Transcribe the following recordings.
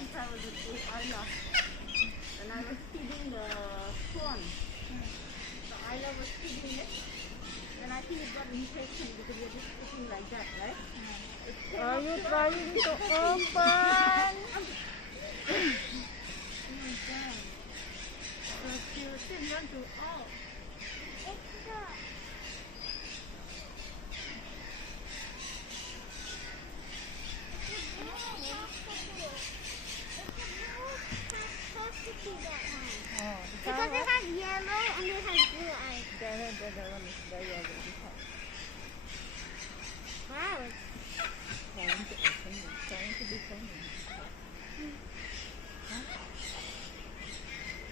once I was at Isla and I was feeding the swan. So Isla was feeding it. And I think it got infection because you're just putting like that, right? Are you trying to open? Oh my god. So she didn't want to. Oh. Because it has yellow and it has blue eyes. The one is the yellow. Wow. Trying to open it. Trying to be funny.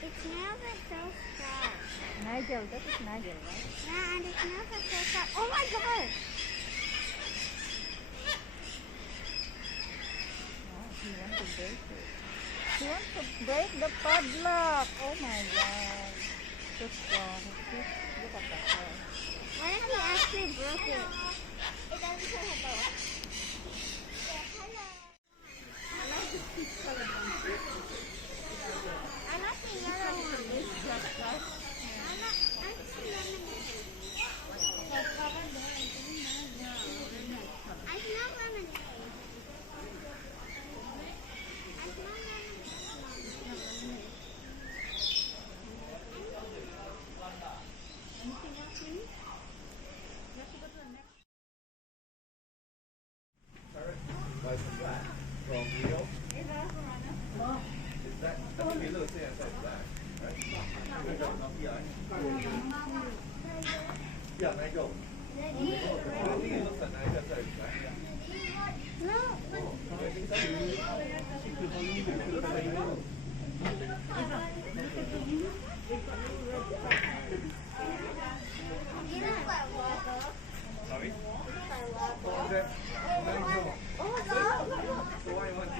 It smells like so strong. Nigel, that is Nigel, right? Yeah, and it smells like so strong. Oh my god! Oh, he wants to break it. He wants to break the padlock. Oh my god. So strong. Look at that one. What if he actually broke it? It doesn't say hello. Hello. I like the yellow one. I like the lemonade. I smell lemonade. Like that from Rio. Is that we look there and say that, right? Yeah, Nigel. Really looks like Nigel said that. Sorry? Oh, that Nigel. So why you want to?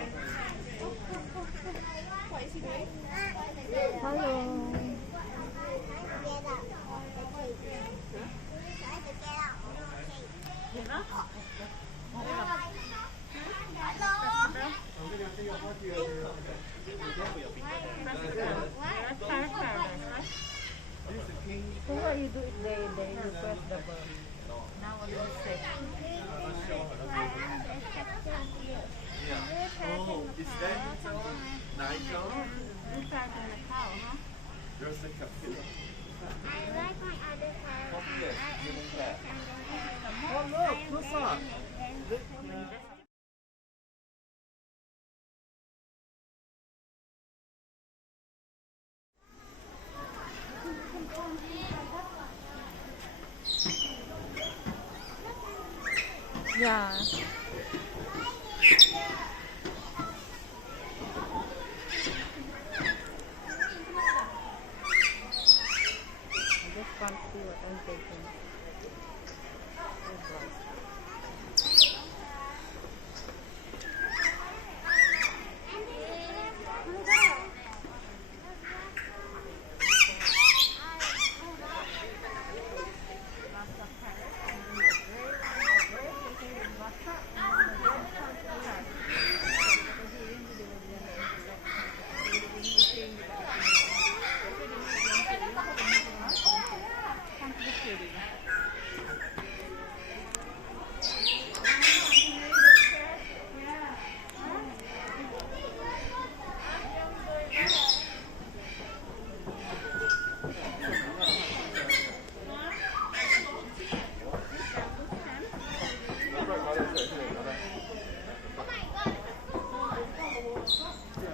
Hello. So what you do it, they request the ball. Now what do you say? Oh, is that Nigel? Inside in the cow, huh? There's a caterpillar. I like my other car. Yes, human cat. Oh look, who's on? Yeah. I just can't see what I'm taking.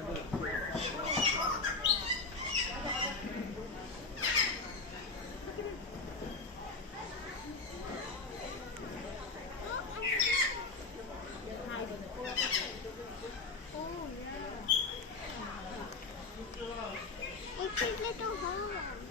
So bright. It's a little hole.